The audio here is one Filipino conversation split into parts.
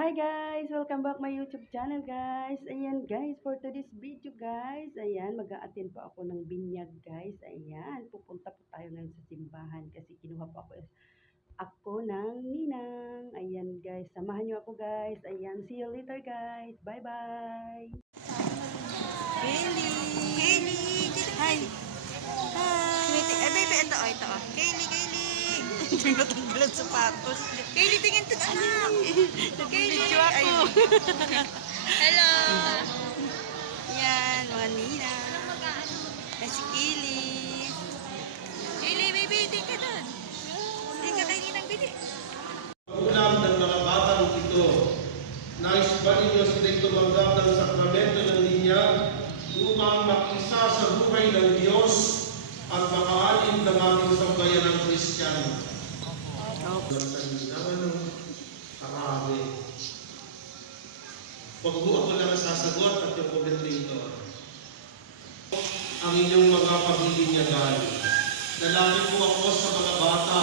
Hi guys! Welcome back my YouTube channel guys. Ayan guys, for today's video guys, ayan, mag-a-attend po ako ng binyag guys. Ayan, pupunta po tayo ngayon sa simbahan kasi kinuha po ako ng ninang. Ayan guys, samahan nyo ako guys. Ayan, see you later guys. Bye bye! Kaylee! Kaylee! Hi! Hi! Baby, ito. Kaylee! Hindi natanggal ang sapatos. Kaylee, tingin ito. Kaylee! Ako. Hello! Yan, mga nina. Si Kaylee. Kaylee, baby, tingin ka doon. Tingin ka kay ninang bili. Ulam ng mga batang ito, nais ba ninyo sila'y tumanggap ng sakramento ng linyag upang makisa sa buhay ng Diyos at makaalin ng ating sambayan ng Kristiyano? Karami. Pag ako lang sasagot at yung commentator, ang inyong mga paghihinyagan. Nalapit po ako sa mga bata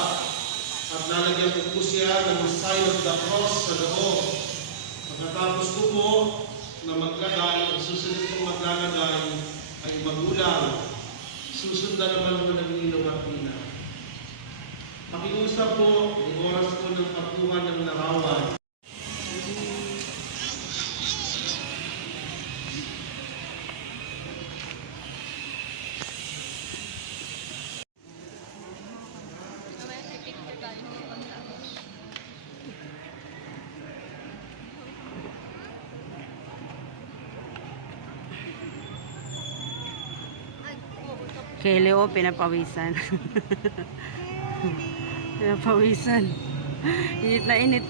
at lalagyan ko po siya ng sign of the cross sa loob. Pagkatapos ko po na maglagay, ang susunod kong maglalagay ay magulang. Susundan naman po ng ilong at pina. Pakiusap po, may oras po ng pagkuha ng larawan. Kay Leo, pinapawisan. Pinapawisan. Init na init.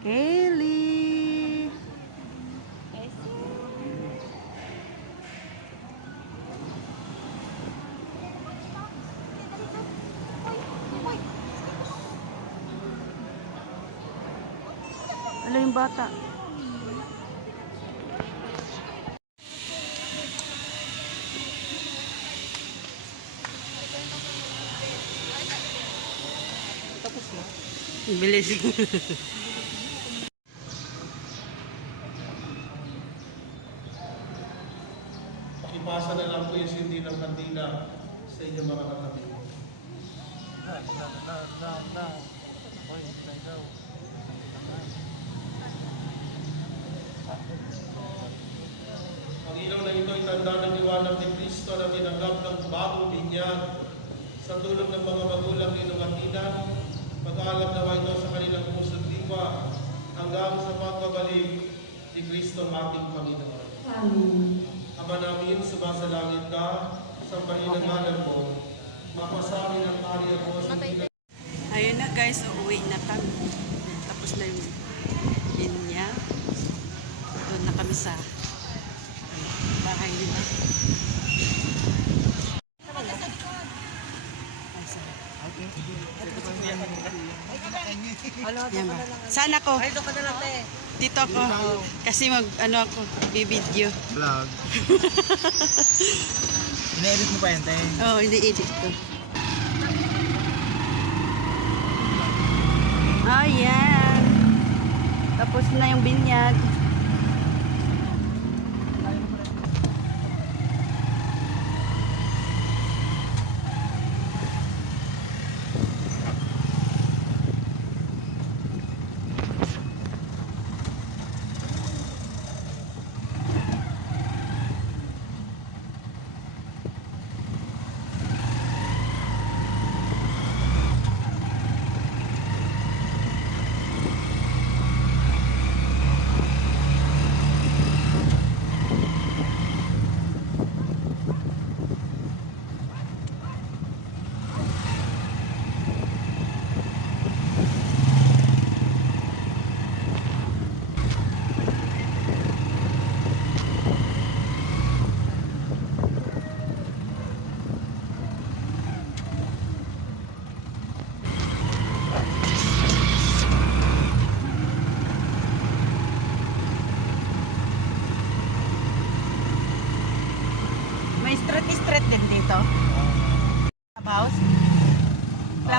Kaylee! Ano yung bata? Tapos mo? Bilis. Pakipasa na lang po yung sindi ng kandila sa inyong mga katabi. Ang ilaw na ito ay tanda ng liwanag ni Kristo na tinanggap ng bagong binyag sa tulong ng mga magulang ni Lumatinan. Pag-aalam nawa ito sa kanilang puso't diwa hanggang sa pagbabalik ni Kristo ang ating Panginoon. Ama namin, sumasalangit ka, sambahin ang ngalan mo, mapasamin ang karya mo sa Ayun na guys, uuwi na kami. Tapos na yung binyag. Doon na kami sa bahay nila. Yan ba? Saan ako? Dito ako. Kasi ano ako, bibideo. Vlog. Ina-edit mo pa yan, te? Oo, ini-edit ko. Ayan. Tapos na yung binyag.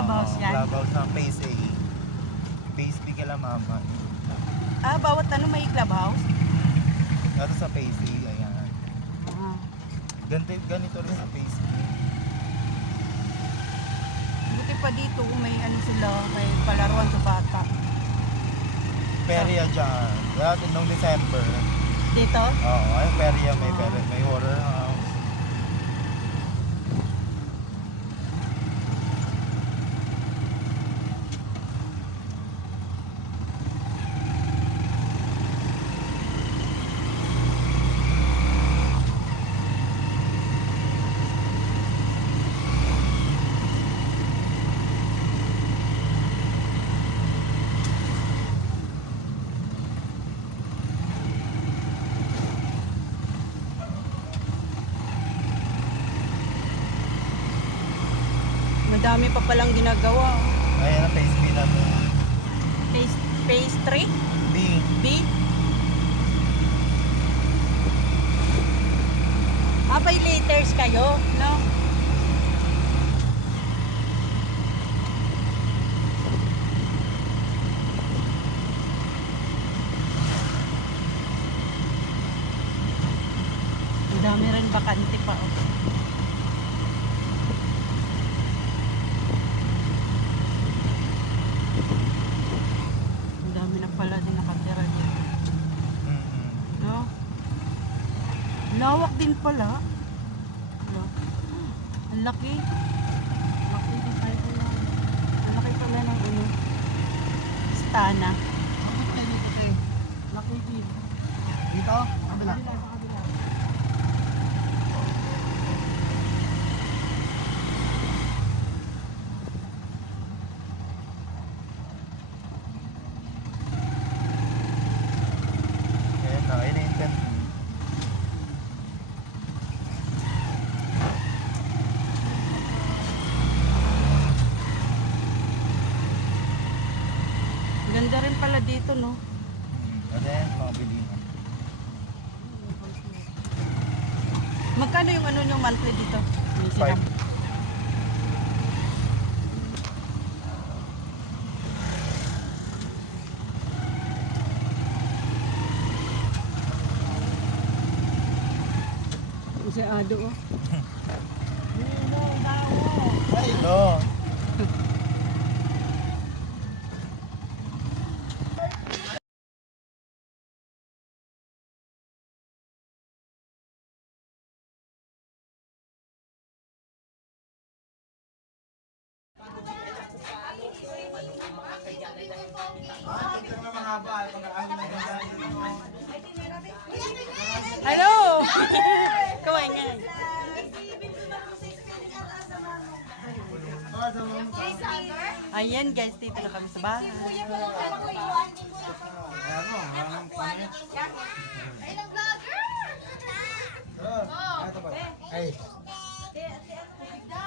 Clubhouse yan? Clubhouse ng Phase A. Phase B kila mama. Bawat ano may clubhouse? Ito sa Phase A, ayan. Ah. Ganito rin sa Phase B. Buti pa dito kung may ano sila, may palaruan sa bata. Perya dyan. Dati nung December. Dito? Oo, ayun Perya, may horror house. Madami pa palang ginagawa. Ayan ang Phase B na to. Phase 3? B. B? By laters kayo, no? Ang dami rin bakante pa, oh. Ang dami na pala din nakatira dito. Mm-hmm. No? Lawak din pala. No? Ang laki. Laki din tayo pala. Ang laki pala ng ano. Stana. Laki din. Dito? Kabila. Ayan na, ayun na yung tent. Ganda rin pala dito, no? Ano yan, mga bilihan. Magkano yung ano yung monthly dito? May 5. sinap- Si Ado, oh. No. Hello! Kaway nga. Ayan guys, dito na kami sa bahay. Ay.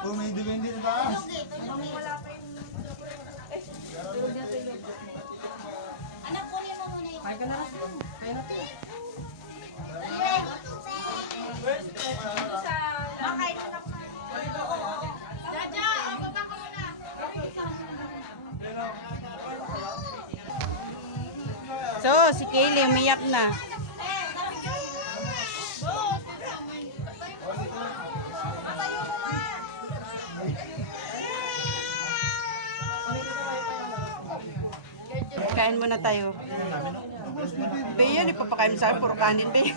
Oh, may duwende sa taas. So, si Kaylee umiyak na. Kain muna tayo. Be, yan, ipapakain mo sa akin, puro kanin, be.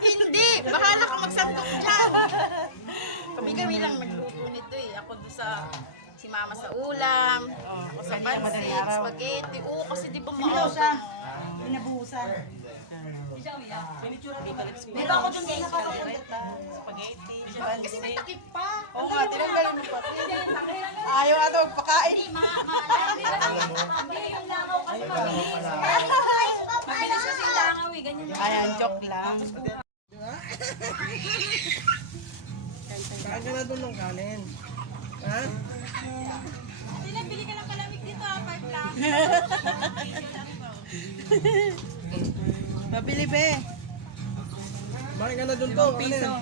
Hindi! Bahala ka magsandok dyan! Kami lang nagluto nito eh. Ako doon sa si mama sa ulam, ako sa kanina madaling pansit, araw. spaghetti. Oo, kasi di ba maaga? Pinabuhusan. Dito ako dun din Spaghetti, kasi may takip pa. oo nga, tinanggalin mo pa. Ayaw ato magpakain. Mabilis kasi langaw eh, ganyan. Ayan, joke lang. Saan ka na doon ng kanin? Ha? Pinabili ka ng palamig dito, 5 lang. Pabili, be. Bakit ka na doon to? Piso.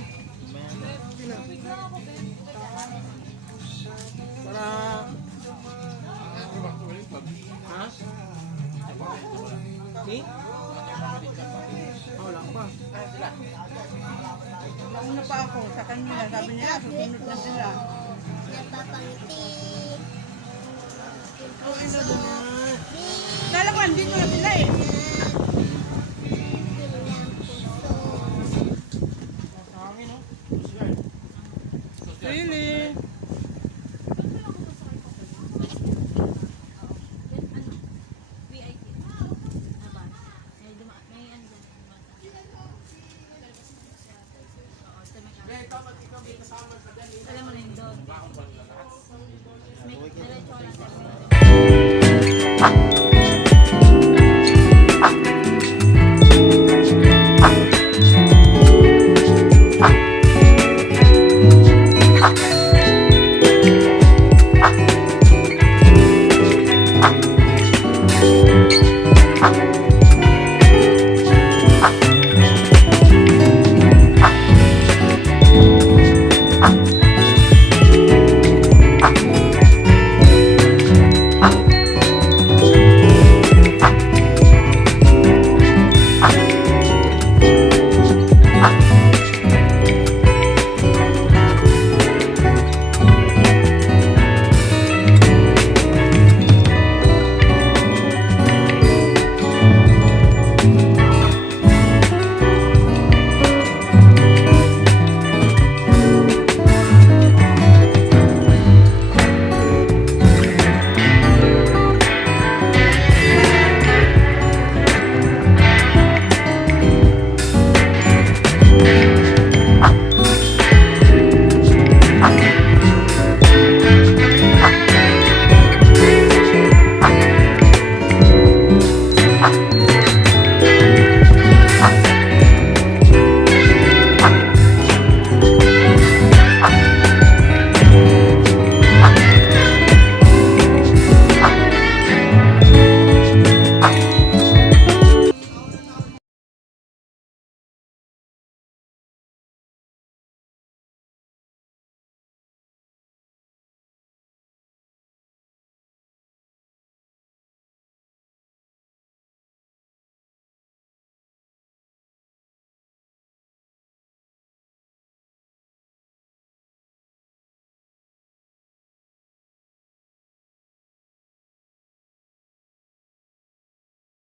Para Wala pa. Nauna pa ako sa kanila. Sabi nila, susunod na sila. Napapangiti. Okay na doon. Lalaman, dito na sila eh.